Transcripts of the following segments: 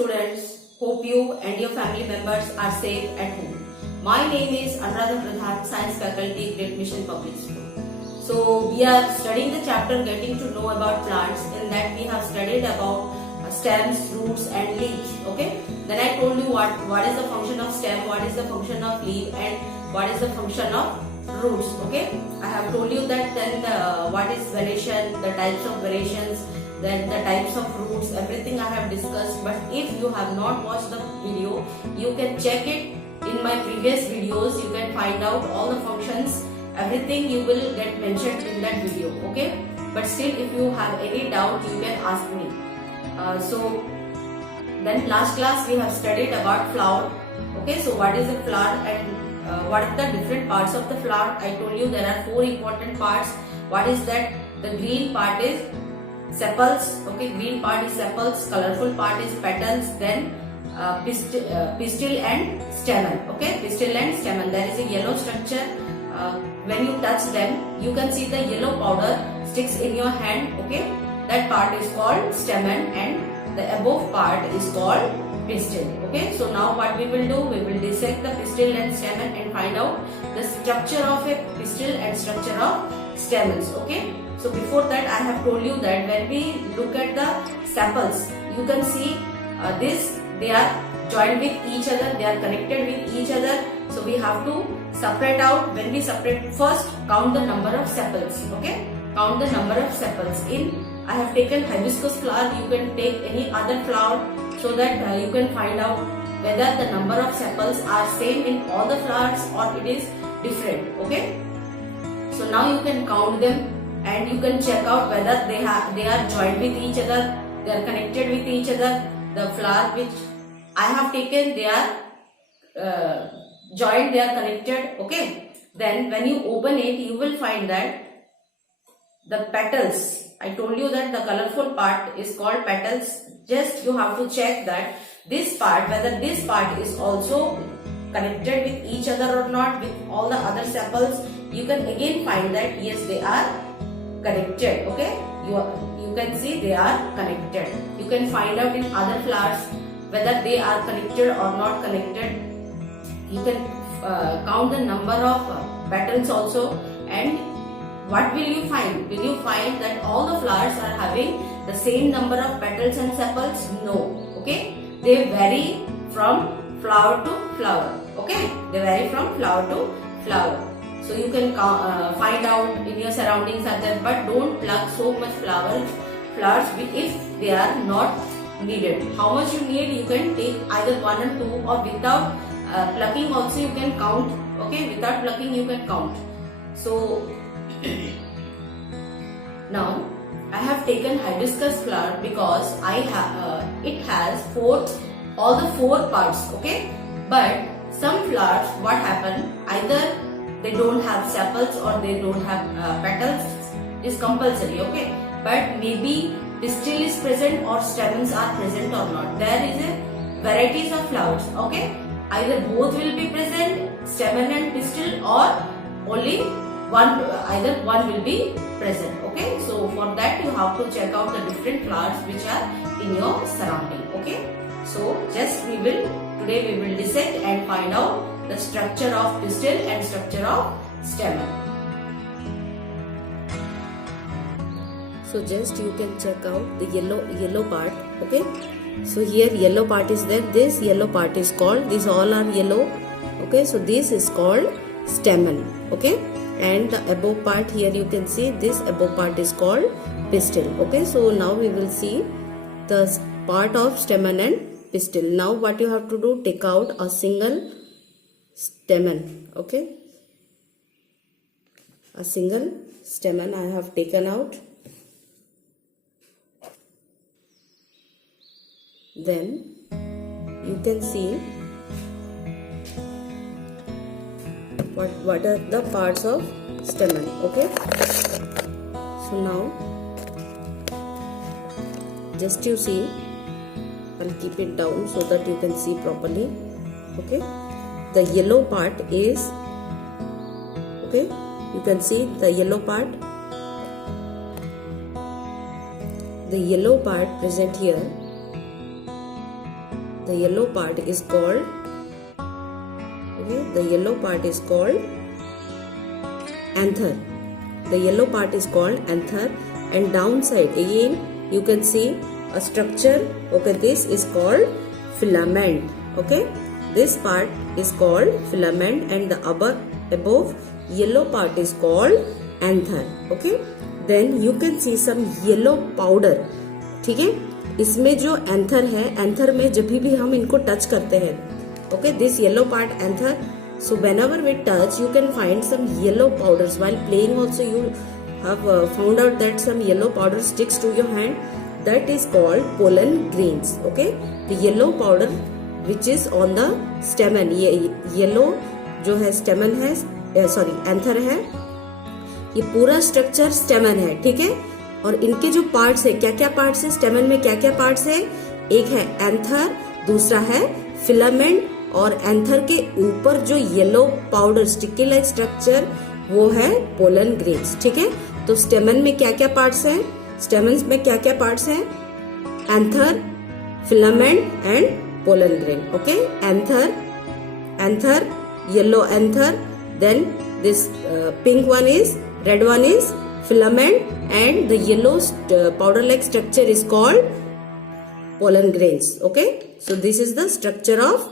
students, hope you and your family members are safe at home. My name is Anuradha Pradhan, Science Faculty, Great Mission Public School. So we are studying the chapter Getting to Know About Plants. In that we have studied about stems, roots and leaves. Okay. Then I told you what is the function of stem, what is the function of leaf and what is the function of roots. Okay. I have told you that then what is variation, the types of variations, then the types of roots, everything I have discussed. But if you have not watched the video, you can check it in my previous videos. You can find out all the functions, everything you will get mentioned in that video. Okay. But still, if you have any doubt, you can ask me. So then last class we have studied about flower. Okay, so what is a flower and what are the different parts of the flower? I told you there are 4 important parts. What is that? The green part is sepals. Okay, green part is sepals, colorful part is petals, then pistil and stamen. Okay, pistil and stamen. There is a yellow structure. When you touch them, you can see the yellow powder sticks in your hand. Okay. That part is called stamen and the above part is called pistil. Okay, so now what we will do, we will dissect the pistil and stamen and find out the structure of a pistil and structure of stamens. Okay, so before that I have told you that when we look at the sepals, you can see they are joined with each other, they are connected with each other. So we have to separate out. When we separate, first count the number of sepals. Okay, count the number of sepals. I have taken hibiscus flower. You can take any other flower so that you can find out whether the number of sepals are same in all the flowers or it is different. Okay. So now you can count them and you can check out whether they are joined with each other, they are connected with each other. The flower which I have taken, they are joined, they are connected. Okay. Then when you open it, you will find that the petals, I told you that the colorful part is called petals. Just you have to check that this part, whether this part is also connected with each other or not with all the other sepals. You can again find that yes, they are connected. Okay, you can see they are connected. You can find out in other flowers whether they are connected or not connected. You can count the number of petals also. And what will you find? Will you find that all the flowers are having the same number of petals and sepals? No. Okay. They vary from flower to flower. Okay. They vary from flower to flower. So you can find out in your surroundings are there, but don't pluck so much flowers if they are not needed. How much you need, you can take either 1 or 2, or without plucking also you can count. Okay. Without plucking you can count. So now I have taken hibiscus flower because it has all the 4 parts. Okay, but some flowers, what happen, either they don't have sepals or they don't have petals is compulsory. Okay, but maybe pistil is present or stamens are present or not. There is a varieties of flowers. Okay, either both will be present, stamen and pistil, or only either one will be present. Okay, so for that you have to check out the different flowers which are in your surrounding. Okay, so today we will dissect and find out the structure of pistil and structure of stamen. So just you can check out the yellow part. Okay, so here yellow part is there. This yellow part is called, these all are yellow. Okay, so this is called stamen. Okay, and the above part, here you can see this above part is called pistil. Okay, so now we will see the part of stamen and pistil. Now what you have to do, take out a single stamen. Okay, a single stamen I have taken out. Then you can see what are the parts of stamen. Okay, so now just you see, I'll keep it down so that you can see properly. Okay, the yellow part is, okay, you can see the yellow part. The yellow part present here the yellow part is called, okay, the yellow part is called anther. The yellow part is called anther, and downside again you can see a structure. Okay, this is called filament. Okay, this part is called filament, and the above yellow part is called anther. Okay, then you can see some yellow powder. ठीक है, इसमें जो anther है, anther में जब भी हम इनको टच करते हैं, okay, this yellow part anther. So whenever we touch, you can find some yellow powders. While playing also, you have found out that some yellow powder sticks to your hand. That is called pollen grains. Okay, the yellow powder which is on the stamen. ये yellow जो है stamen है, sorry anther है. ये पूरा structure स्टेमन है. ठीक है, और इनके जो पार्ट्स है, क्या क्या पार्ट्स है स्टेमन में, क्या क्या पार्ट्स है, एक है एंथर, दूसरा है फिलामेंट, और एंथर के ऊपर जो yellow powder sticky like structure वो है पोलन ग्रेन्स. ठीक है, तो स्टेमन में क्या क्या पार्ट्स है, स्टेमन्स में क्या क्या पार्ट्स है, anther, filament and pollen grain. Okay, anther, yellow anther, then this pink one is, red one is filament, and the yellow powder like structure is called pollen grains. Okay, so this is the structure of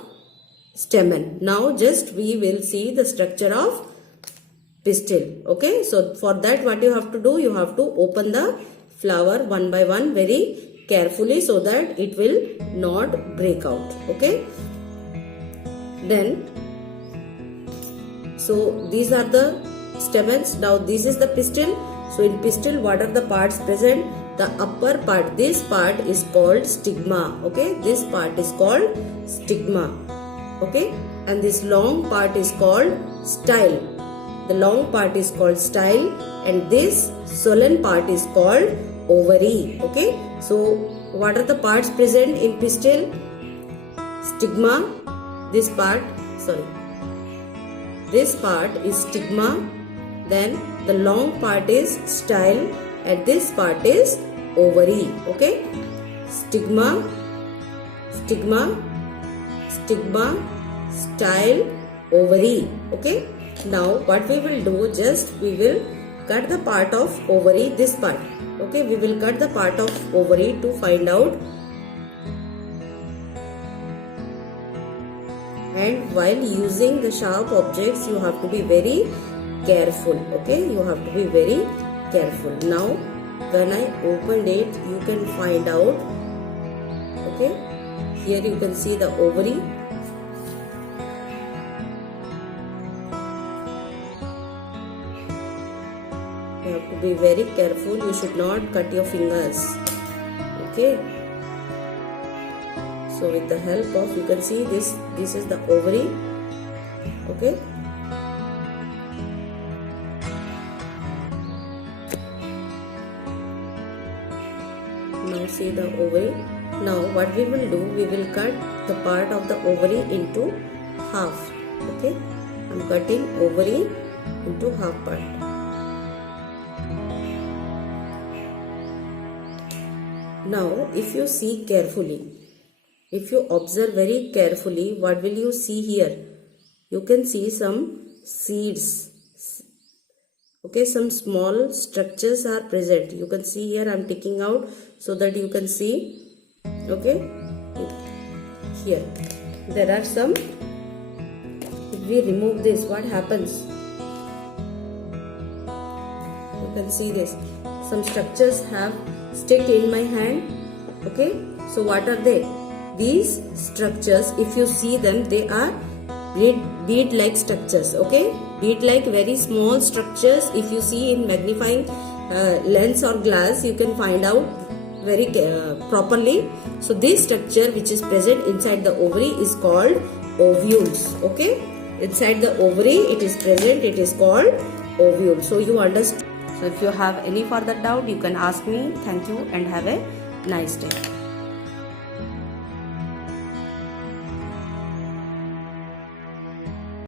stamen. Now just we will see the structure of pistil. Okay, so for that what you have to do, you have to open the flower one by one very carefully so that it will not break out. Okay, then so these are the stamens. Now this is the pistil. So in pistil what are the parts present? The upper part, this part is called stigma. Okay, this part is called stigma. Okay, and this long part is called style. The long part is called style, and this swollen part is called ovary. Okay, so what are the parts present in pistil? Stigma, this part, sorry, this part is stigma, then the long part is style, and this part is ovary. Okay, stigma, style, ovary. Okay, now what we will do, just we will cut the part of ovary, this part. Okay, we will cut the part of ovary to find out. And while using the sharp objects, you have to be very careful. Okay, you have to be very careful. Now when I opened it, you can find out. Okay, here you can see the ovary. You have to be very careful. You should not cut your fingers. Okay, so with the help of, you can see this is the ovary. Okay, now see the ovary. Now what we will do, we will cut the part of the ovary into half. Okay, I'm cutting ovary into half part. Now if you see carefully, if you observe very carefully, what will you see here? You can see some seeds. Okay, some small structures are present. You can see here, I am taking out so that you can see. Okay, here there are some. If we remove this, what happens? You can see this. Some structures have stuck in my hand. Okay, so what are they? These structures, if you see them, they are bead-like structures. Okay, bead-like, very small structures. If you see in magnifying lens or glass, you can find out very properly. So this structure which is present inside the ovary is called ovules. Okay, inside the ovary it is present, it is called ovule. So you understand. So if you have any further doubt, you can ask me. Thank you and have a nice day.